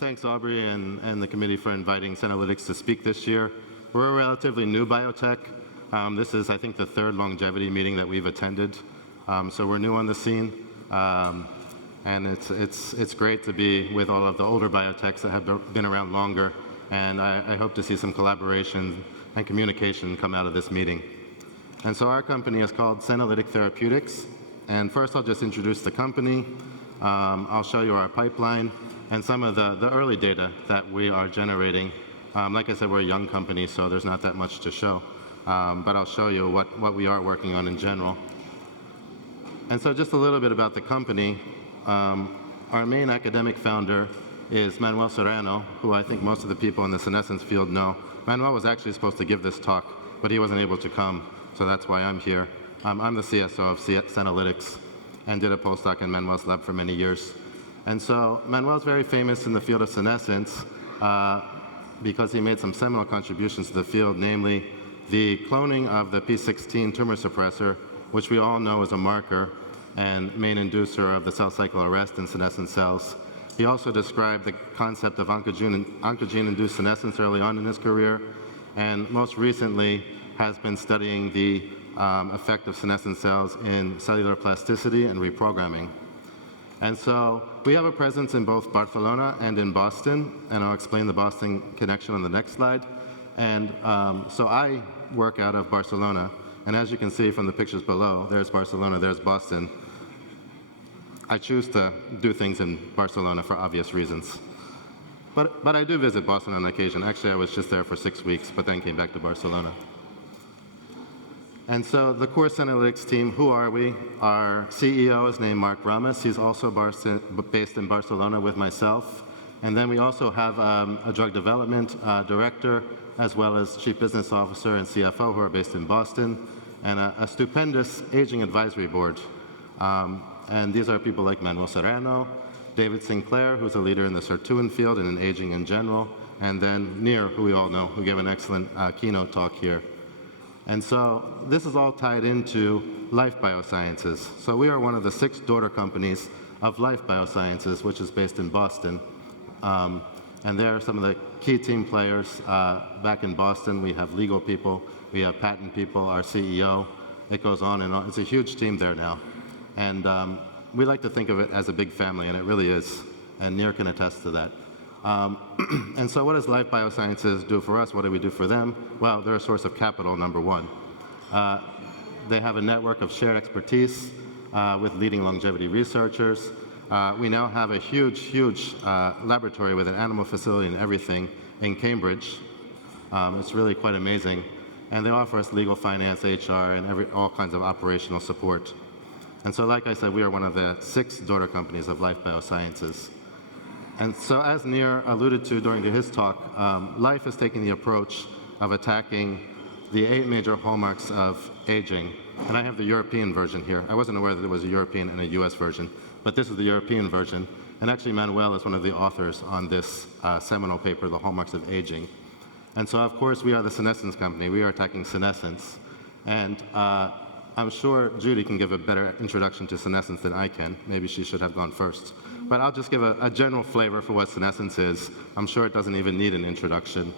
Thanks, Aubrey, and the committee for inviting Senolytic to speak this year. We're a relatively new biotech. This is, I think, the third longevity meeting that we've attended. So we're new on the scene, and it's great to be with all of the older biotechs that have been around longer, and I hope to see some collaboration and communication come out of this meeting. And so our company is called Senolytic Therapeutics, and first I'll just introduce the company. I'll show you our pipeline and some of the early data that we are generating. Like I said, we're a young company, so there's not that much to show, but I'll show you what we are working on in general. And so just a little bit about the company. Our main academic founder is Manuel Serrano, who I think most of the people in the senescence field know. Manuel was actually supposed to give this talk, but he wasn't able to come, so that's why I'm here. I'm the CSO of Senolytics and did a postdoc in Manuel's lab for many years. And so Manuel's very famous in the field of senescence because he made some seminal contributions to the field, namely the cloning of the p16 tumor suppressor, which we all know is a marker and main inducer of the cell cycle arrest in senescent cells. He also described the concept of oncogene-induced senescence early on in his career, and most recently has been studying the effect of senescent cells in cellular plasticity and reprogramming. And so we have a presence in both Barcelona and in Boston, and I'll explain the Boston connection on the next slide. And so I work out of Barcelona, and as you can see from the pictures below, there's Barcelona, there's Boston. I choose to do things in Barcelona for obvious reasons. But I do visit Boston on occasion. Actually, I was just there for 6 weeks, but then came back to Barcelona. And so the core Senolytics team, who are we? Our CEO is named Marc Ramos. He's also based in Barcelona with myself. And then we also have a drug development director, as well as chief business officer and CFO, who are based in Boston, and a stupendous aging advisory board. And these are people like Manuel Serrano, David Sinclair, who's a leader in the sirtuin field and in aging in general, and then Nir, who we all know, who gave an excellent keynote talk here. And so this is all tied into Life Biosciences. So we are one of the 6 daughter companies of Life Biosciences, which is based in Boston. And there are some of the key team players back in Boston. We have legal people, we have patent people, our CEO. It goes on and on. It's a huge team there now. And we like to think of it as a big family, and it really is. And Nir can attest to that. And so what does Life Biosciences do for us? What do we do for them? Well, they're a source of capital, number one. They have a network of shared expertise with leading longevity researchers. We now have a huge laboratory with an animal facility and everything in Cambridge. It's really quite amazing. And they offer us legal, finance, HR, and all kinds of operational support. And so, like I said, we are one of the 6 daughter companies of Life Biosciences. And so, as Nir alluded to during his talk, Life is taking the approach of attacking the 8 major hallmarks of aging. And I have the European version here. I wasn't aware that there was a European and a US version, but this is the European version. And actually, Manuel is one of the authors on this seminal paper, The Hallmarks of Aging. And so, of course, we are the senescence company. We are attacking senescence. And I'm sure Judy can give a better introduction to senescence than I can. Maybe she should have gone first. But I'll just give a general flavor for what senescence is. I'm sure it doesn't even need an introduction.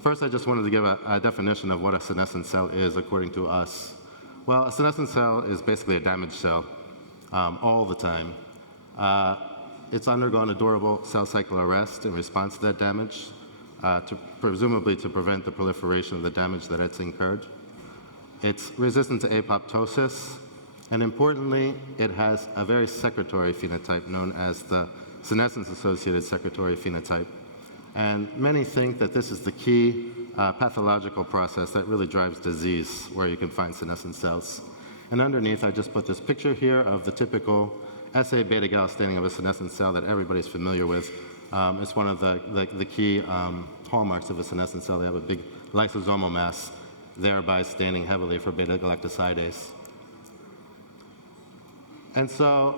First, I just wanted to give a definition of what a senescent cell is according to us. Well, a senescent cell is basically a damaged cell all the time. It's undergone a durable cell cycle arrest in response to that damage, presumably to prevent the proliferation of the damage that it's incurred. It's resistant to apoptosis, and importantly, it has a very secretory phenotype known as the senescence-associated secretory phenotype. And many think that this is the key pathological process that really drives disease, where you can find senescent cells. And underneath, I just put this picture here of the typical SA beta-gal staining of a senescent cell that everybody's familiar with. It's one of the key hallmarks of a senescent cell. They have a big lysosomal mass, thereby staining heavily for beta-galactosidase. And so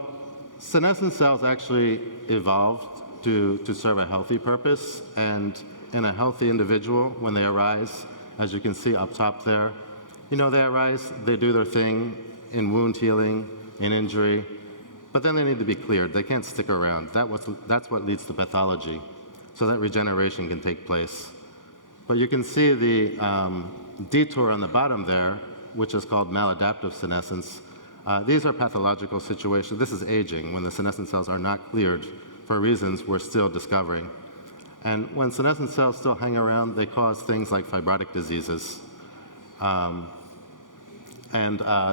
senescent cells actually evolved to serve a healthy purpose, and in a healthy individual, when they arise, as you can see up top there, they arise, they do their thing in wound healing, in injury, But then they need to be cleared. They can't stick around. That's what leads to pathology, so that regeneration can take place. But you can see the detour on the bottom there, which is called maladaptive senescence. These are pathological situations. This is aging, when the senescent cells are not cleared for reasons we're still discovering. And when senescent cells still hang around, they cause things like fibrotic diseases.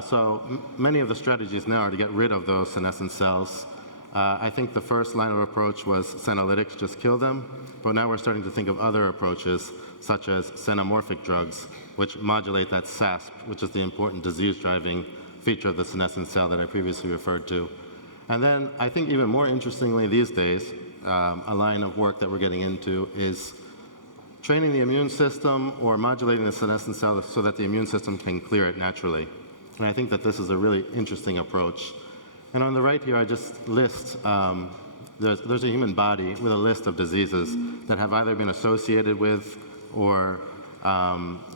So many of the strategies now are to get rid of those senescent cells. I think the first line of approach was Senolytics, just kill them. But now we're starting to think of other approaches, such as xenomorphic drugs, which modulate that SASP, which is the important disease-driving feature of the senescent cell that I previously referred to. And then I think even more interestingly these days, a line of work that we're getting into is training the immune system or modulating the senescent cell so that the immune system can clear it naturally. And I think that this is a really interesting approach. And on the right here, I just list, there's a human body with a list of diseases that have either been associated with or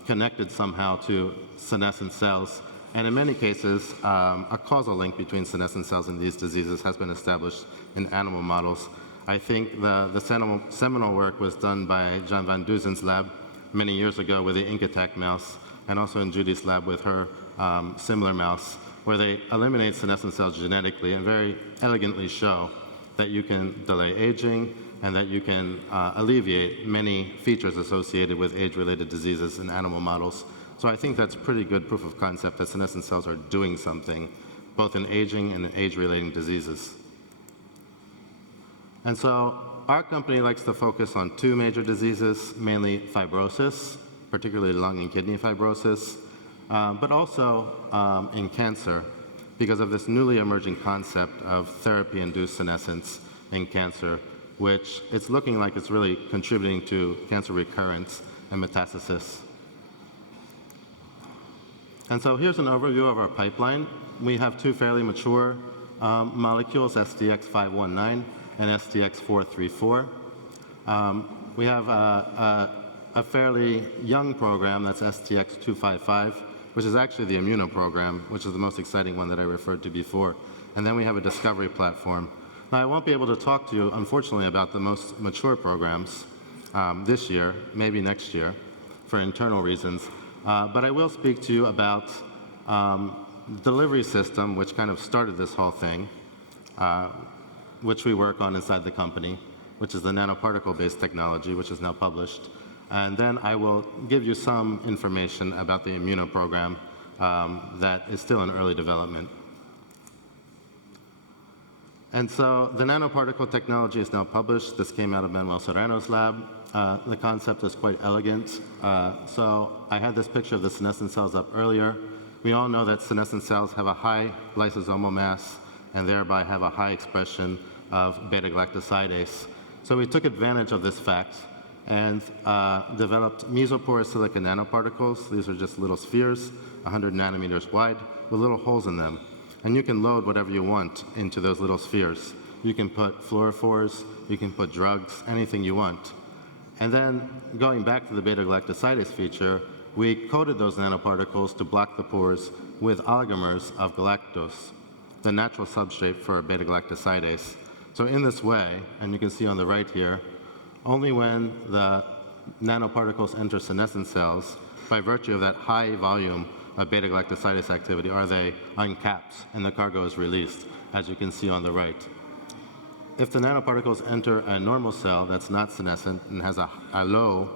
connected somehow to senescent cells. And in many cases, a causal link between senescent cells and these diseases has been established in animal models. I think the seminal work was done by Jan van Duzen's lab many years ago with the Incattac mouse, and also in Judy's lab with her similar mouse, where they eliminate senescent cells genetically and very elegantly show that you can delay aging and that you can alleviate many features associated with age-related diseases in animal models. So I think that's pretty good proof of concept that senescent cells are doing something, both in aging and in age-relating diseases. And so our company likes to focus on two major diseases, mainly fibrosis, particularly lung and kidney fibrosis, but also in cancer, because of this newly emerging concept of therapy-induced senescence in cancer, which it's looking like it's really contributing to cancer recurrence and metastasis. And so here's an overview of our pipeline. We have two fairly mature molecules, STX519 and STX434. We have a fairly young program, that's STX255, which is actually the Immuno program, which is the most exciting one that I referred to before. And then we have a discovery platform. Now, I won't be able to talk to you, unfortunately, about the most mature programs this year, maybe next year, for internal reasons. But I will speak to you about delivery system, which kind of started this whole thing, which we work on inside the company, which is the nanoparticle-based technology, which is now published. And then I will give you some information about the Immuno program that is still in early development. And so the nanoparticle technology is now published. This came out of Manuel Serrano's lab. The concept is quite elegant. So I had this picture of the senescent cells up earlier. We all know that senescent cells have a high lysosomal mass and thereby have a high expression of beta-galactosidase. So we took advantage of this fact and developed mesoporous silica nanoparticles. These are just little spheres, 100 nanometers wide, with little holes in them. And you can load whatever you want into those little spheres. You can put fluorophores, you can put drugs, anything you want. And then going back to the beta-galactosidase feature, we coated those nanoparticles to block the pores with oligomers of galactose, the natural substrate for beta-galactosidase. So in this way, and you can see on the right here, only when the nanoparticles enter senescent cells, by virtue of that high volume of beta-galactosidase activity, are they uncapped and the cargo is released, as you can see on the right. If the nanoparticles enter a normal cell that's not senescent and has a low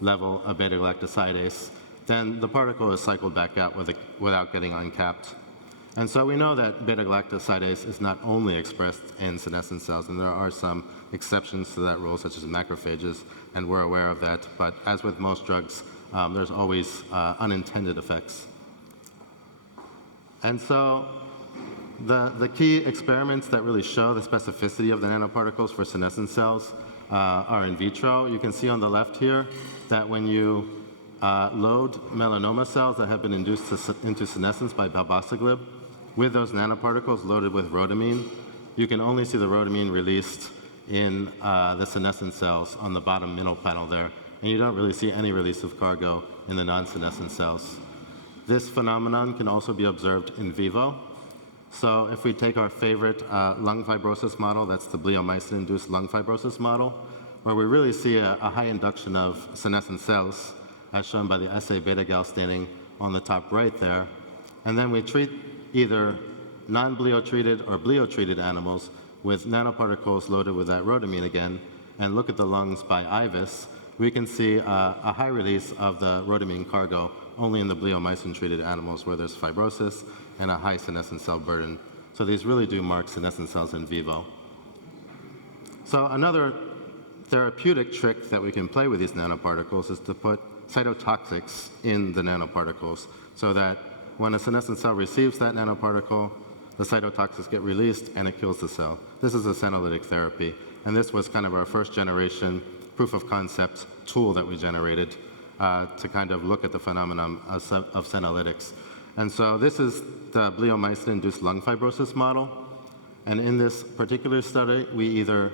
level of beta-galactosidase, then the particle is cycled back out without getting uncapped. And so we know that beta-galactosidase is not only expressed in senescent cells, and there are some exceptions to that rule, such as macrophages, and we're aware of that. But as with most drugs, there's always unintended effects. And so the key experiments that really show the specificity of the nanoparticles for senescent cells are in vitro. You can see on the left here that when you load melanoma cells that have been induced into senescence by balbosaglib, with those nanoparticles loaded with rhodamine, you can only see the rhodamine released in the senescent cells on the bottom middle panel there, and you don't really see any release of cargo in the non-senescent cells. This phenomenon can also be observed in vivo. So if we take our favorite lung fibrosis model, that's the bleomycin-induced lung fibrosis model, where we really see a high induction of senescent cells, as shown by the SA beta-gal staining on the top right there. And then we treat either non-bleo-treated or bleo-treated animals with nanoparticles loaded with that rhodamine again, and look at the lungs by IVUS, we can see a high release of the rhodamine cargo only in the bleomycin-treated animals where there's fibrosis and a high senescent cell burden. So these really do mark senescent cells in vivo. So another therapeutic trick that we can play with these nanoparticles is to put cytotoxics in the nanoparticles so that when a senescent cell receives that nanoparticle, the cytotoxics get released and it kills the cell. This is a senolytic therapy, and this was kind of our first generation proof of concept tool that we generated to kind of look at the phenomenon of senolytics. And so this is the bleomycin-induced lung fibrosis model. And in this particular study, we either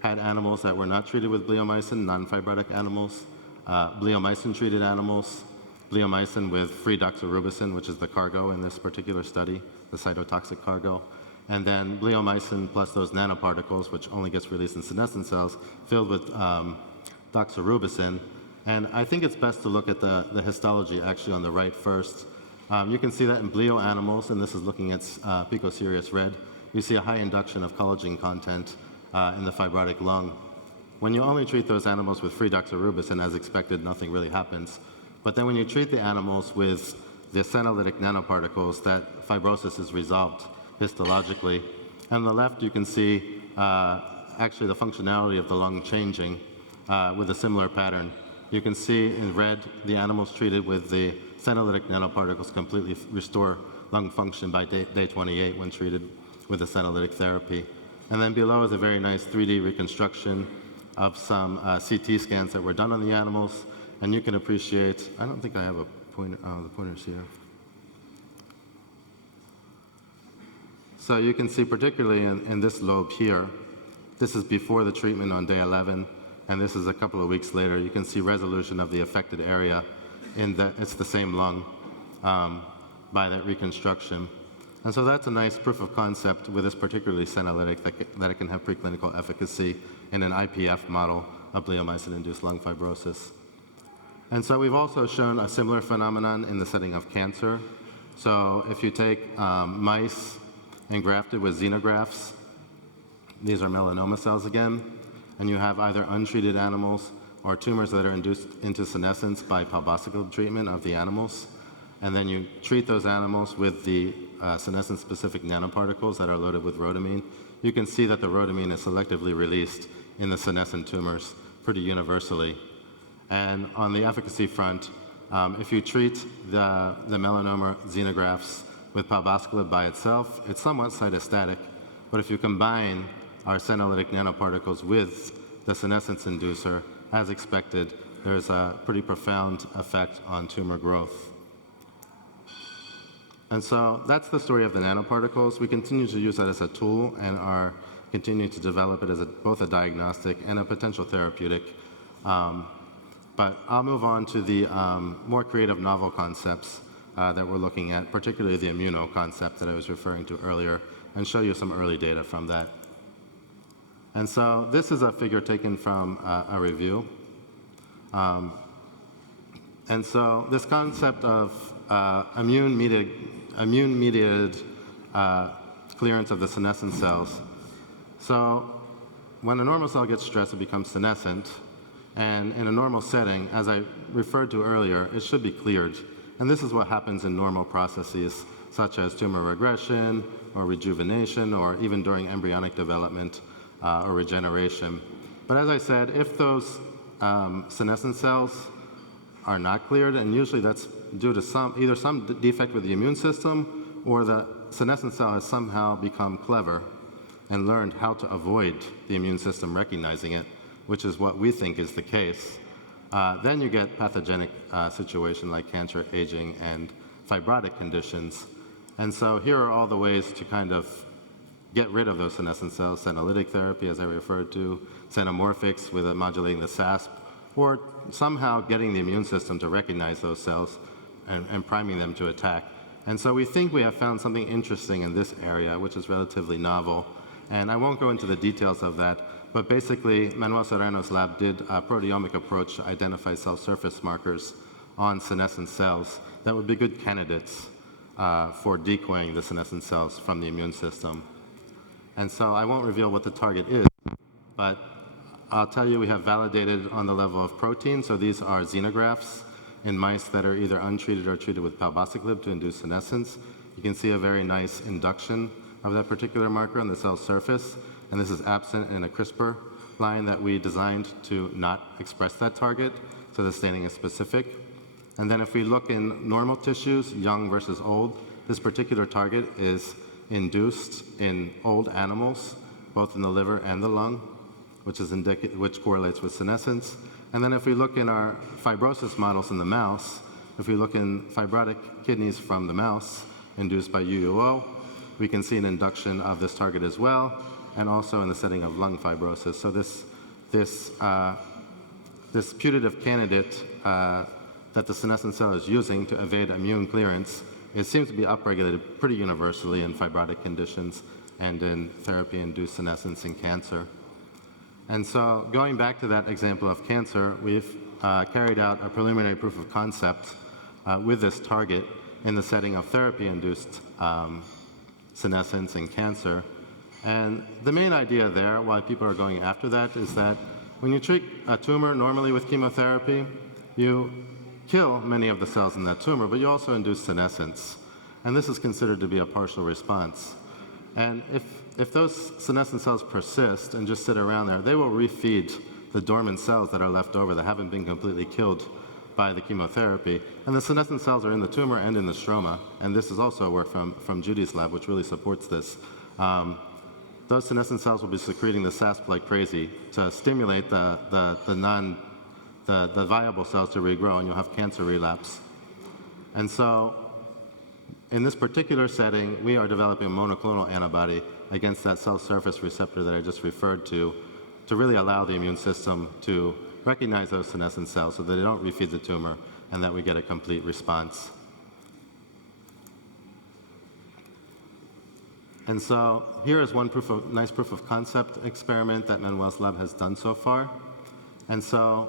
had animals that were not treated with bleomycin, non-fibrotic animals, bleomycin-treated animals, bleomycin with free doxorubicin, which is the cargo in this particular study, the cytotoxic cargo, and then bleomycin plus those nanoparticles, which only gets released in senescent cells, filled with doxorubicin. And I think it's best to look at the histology actually on the right first. You can see that in bleo animals, and this is looking at picoserous red, you see a high induction of collagen content in the fibrotic lung. When you only treat those animals with free doxorubicin, as expected, nothing really happens. But then when you treat the animals with the senolytic nanoparticles, that fibrosis is resolved histologically. And on the left, you can see actually the functionality of the lung changing with a similar pattern. You can see in red, the animals treated with the senolytic nanoparticles completely restore lung function by day 28 when treated with the senolytic therapy. And then below is a very nice 3D reconstruction of some CT scans that were done on the animals. And you can appreciate, I don't think I have a pointer, the pointer's here. So you can see particularly in this lobe here, this is before the treatment on day 11, and this is a couple of weeks later. You can see resolution of the affected area it's the same lung by that reconstruction. And so that's a nice proof of concept with this particularly senolytic that it can have preclinical efficacy in an IPF model of bleomycin-induced lung fibrosis. And so we've also shown a similar phenomenon in the setting of cancer. So if you take mice engrafted with xenografts, these are melanoma cells again, and you have either untreated animals or tumors that are induced into senescence by palbociclib treatment of the animals. And then you treat those animals with the senescence-specific nanoparticles that are loaded with rhodamine. You can see that the rhodamine is selectively released in the senescent tumors pretty universally. And on the efficacy front, if you treat the melanoma xenografts with palbociclib by itself, it's somewhat cytostatic. But if you combine our senolytic nanoparticles with the senescence inducer, as expected, there's a pretty profound effect on tumor growth. And so that's the story of the nanoparticles. We continue to use that as a tool and are continuing to develop it as both a diagnostic and a potential therapeutic. But I'll move on to the more creative novel concepts that we're looking at, particularly the immuno concept that I was referring to earlier, and show you some early data from that. And so this is a figure taken from a review. And so this concept of immune-mediated clearance of the senescent cells. So when a normal cell gets stressed, it becomes senescent. And in a normal setting, as I referred to earlier, it should be cleared. And this is what happens in normal processes, such as tumor regression or rejuvenation, or even during embryonic development or regeneration. But as I said, if those senescent cells are not cleared, and usually that's due to either some defect with the immune system, or the senescent cell has somehow become clever and learned how to avoid the immune system recognizing it, which is what we think is the case, then you get pathogenic situation like cancer, aging, and fibrotic conditions. And so here are all the ways to kind of get rid of those senescent cells: senolytic therapy, as I referred to, xenomorphics with modulating the SASP, or somehow getting the immune system to recognize those cells and priming them to attack. And so we think we have found something interesting in this area, which is relatively novel. And I won't go into the details of that, but basically, Manuel Serrano's lab did a proteomic approach to identify cell surface markers on senescent cells that would be good candidates for decoying the senescent cells from the immune system. And so I won't reveal what the target is, but I'll tell you we have validated on the level of protein. So these are xenografts in mice that are either untreated or treated with palbociclib to induce senescence. You can see a very nice induction of that particular marker on the cell surface, and this is absent in a CRISPR line that we designed to not express that target, so the staining is specific. And then if we look in normal tissues, young versus old, this particular target is induced in old animals, both in the liver and the lung, which correlates with senescence. And then if we look in our fibrosis models in the mouse, if we look in fibrotic kidneys from the mouse induced by UUO, we can see an induction of this target as well, and also in the setting of lung fibrosis. So this putative candidate that the senescent cell is using to evade immune clearance, it seems to be upregulated pretty universally in fibrotic conditions and in therapy-induced senescence in cancer. And so going back to that example of cancer, we've carried out a preliminary proof of concept with this target in the setting of therapy-induced senescence in cancer. And the main idea there, why people are going after that, is that when you treat a tumor normally with chemotherapy, you kill many of the cells in that tumor, but you also induce senescence. And this is considered to be a partial response. And if those senescent cells persist and just sit around there, they will refeed the dormant cells that are left over that haven't been completely killed by the chemotherapy. And the senescent cells are in the tumor and in the stroma. And this is also work from Judy's lab, which really supports this. Those senescent cells will be secreting the SASP like crazy to stimulate the viable cells to regrow, and you'll have cancer relapse. And so in this particular setting, we are developing a monoclonal antibody against that cell surface receptor that I just referred to really allow the immune system to recognize those senescent cells so that they don't refeed the tumor and that we get a complete response. And so here is one nice proof of concept experiment that Manuel's lab has done so far. And so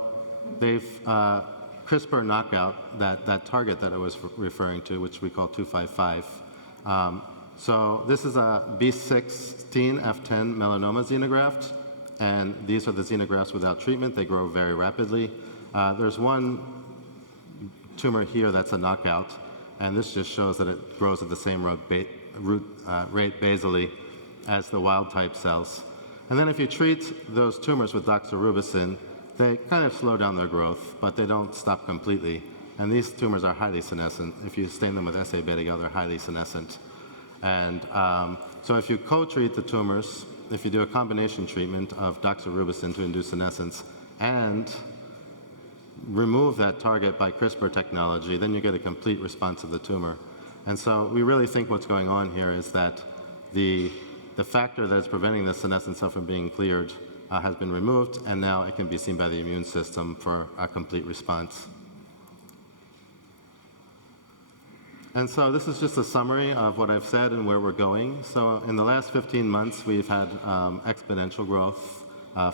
they've CRISPR knockout that target that I was referring to, which we call 255. So this is a B16F10 melanoma xenograft, and these are the xenografts without treatment. They grow very rapidly. There's one tumor here that's a knockout, and this just shows that it grows at the same rate basally as the wild-type cells. And then if you treat those tumors with doxorubicin, they kind of slow down their growth, but they don't stop completely. And these tumors are highly senescent. If you stain them with SA-beta-gal, they're highly senescent. And so if you co-treat the tumors, if you do a combination treatment of doxorubicin to induce senescence and remove that target by CRISPR technology, then you get a complete response of the tumor. And so we really think what's going on here is that the factor that is preventing the senescent cell from being cleared has been removed, and now it can be seen by the immune system for a complete response. And so this is just a summary of what I've said and where we're going. So in the last 15 months, we've had exponential growth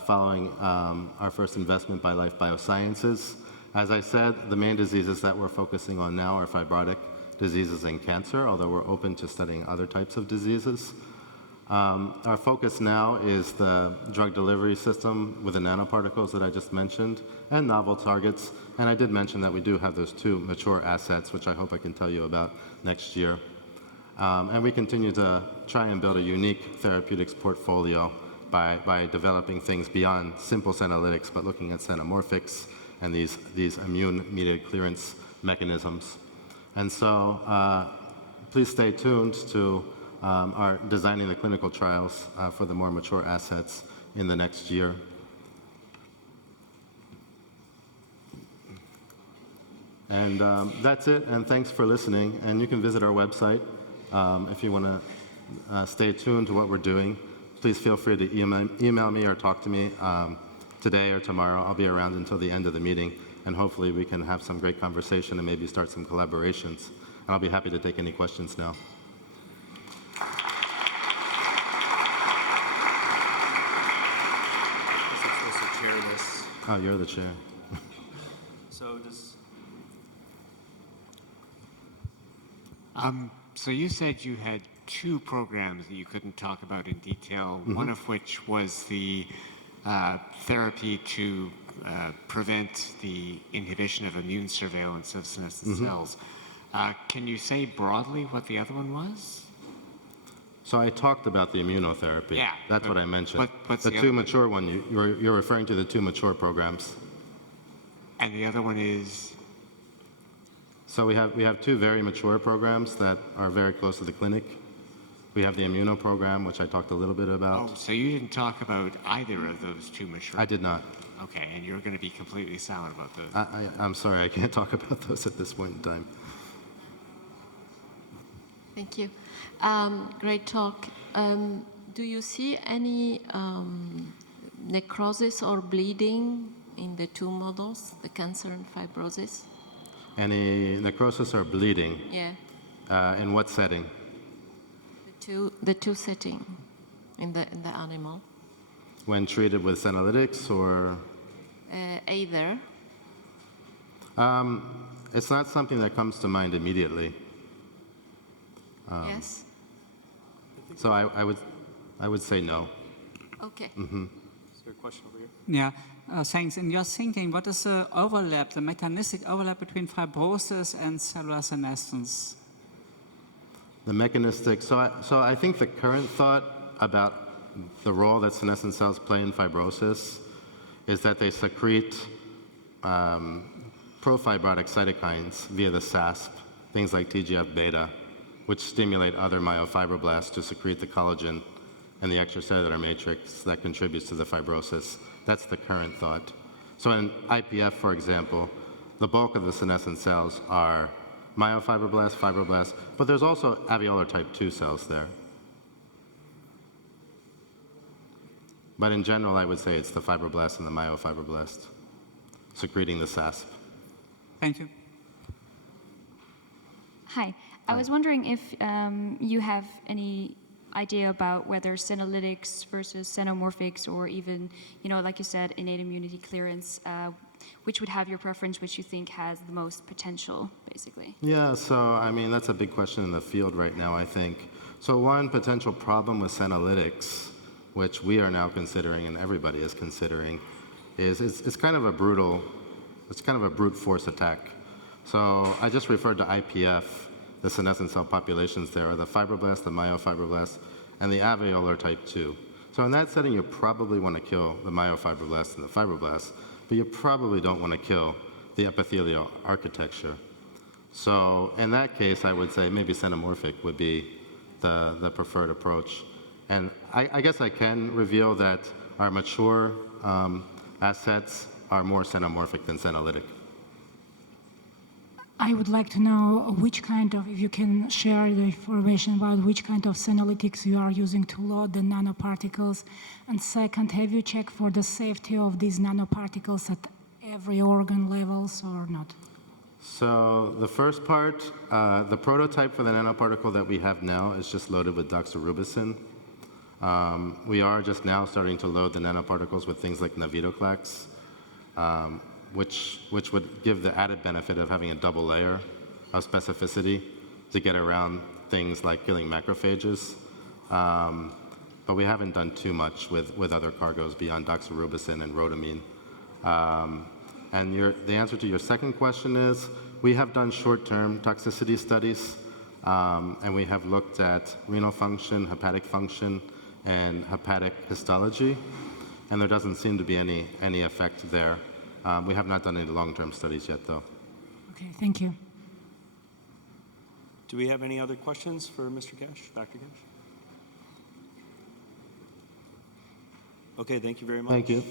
following our first investment by Life Biosciences. As I said, the main diseases that we're focusing on now are fibrotic diseases and cancer, although we're open to studying other types of diseases. Our focus now is the drug delivery system with the nanoparticles that I just mentioned, and novel targets. And I did mention that we do have those 2 mature assets, which I hope I can tell you about next year. And we continue to try and build a unique therapeutics portfolio by developing things beyond simple senolytics, but looking at xenomorphics and these immune-mediated clearance mechanisms. And so please stay tuned to our designing the clinical trials for the more mature assets in the next year. And that's it, and thanks for listening. And you can visit our website if you want to stay tuned to what we're doing. Please feel free to email me or talk to me today or tomorrow. I'll be around until the end of the meeting, and hopefully we can have some great conversation and maybe start some collaborations. I'll be happy to take any questions now. I'm supposed to chair this. Oh, you're the chair. So does... So you said you had 2 programs that you couldn't talk about in detail, one of which was the therapy to prevent the inhibition of immune surveillance of senescent cells. Can you say broadly what the other one was? So I talked about the immunotherapy. Yeah. That's what I mentioned. What's the the 2 other mature one, you're referring to the 2 mature programs. And the other one is? So we have 2 very mature programs that are very close to the clinic. We have the immuno program, which I talked a little bit about. Oh, so you didn't talk about either of those 2 mature? I did not. Okay, and you're going to be completely silent about those. I'm sorry, I can't talk about those at this point in time. Thank you. Great talk. Do you see any necrosis or bleeding in the 2 models, the cancer and fibrosis? Any necrosis or bleeding? Yeah. In what setting? The two setting in the animal. When treated with Senolytics or? Either. It's not something that comes to mind immediately. Yes. So I would say no. Okay. Is there a question over here? Yeah, thanks. In your thinking, what is the overlap, the mechanistic overlap between fibrosis and cellular senescence? The mechanistic, so I think the current thought about the role that senescent cells play in fibrosis is that they secrete profibrotic cytokines via the SASP, things like TGF-beta, which stimulate other myofibroblasts to secrete the collagen and the extracellular matrix that contributes to the fibrosis. That's the current thought. So in IPF, for example, the bulk of the senescent cells are myofibroblasts, fibroblasts, but there's also alveolar type 2 cells there. But in general, I would say it's the fibroblasts and the myofibroblasts secreting the SASP. Thank you. Hi. I was wondering if you have any idea about whether senolytics versus xenomorphics, or even, like you said, innate immunity clearance, which would have your preference, which you think has the most potential, basically? Yeah, so I mean, that's a big question in the field right now, I think. So one potential problem with senolytics, which we are now considering and everybody is considering, is it's kind of a brute force attack. So I just referred to IPF. The senescent cell populations there are the fibroblasts, the myofibroblasts, and the alveolar type 2. So in that setting, you probably want to kill the myofibroblasts and the fibroblasts, but you probably don't want to kill the epithelial architecture. So in that case, I would say maybe xenomorphic would be the preferred approach. And I guess I can reveal that our mature assets are more xenomorphic than senolytic. I would like to know which kind of, if you can share the information about which kind of senolytics you are using to load the nanoparticles. And second, have you checked for the safety of these nanoparticles at every organ levels or not? So the first part, the prototype for the nanoparticle that we have now is just loaded with doxorubicin. We are just now starting to load the nanoparticles with things like navitoclax, which would give the added benefit of having a double layer of specificity to get around things like killing macrophages. But we haven't done too much with other cargos beyond doxorubicin and rhodamine. And the answer to your second question is, we have done short-term toxicity studies, and we have looked at renal function, hepatic function, and hepatic histology, and there doesn't seem to be any effect there. We have not done any long-term studies yet, though. Okay, thank you. Do we have any other questions for Mr. Gash, Dr. Gash? Okay, thank you very much. Thank you.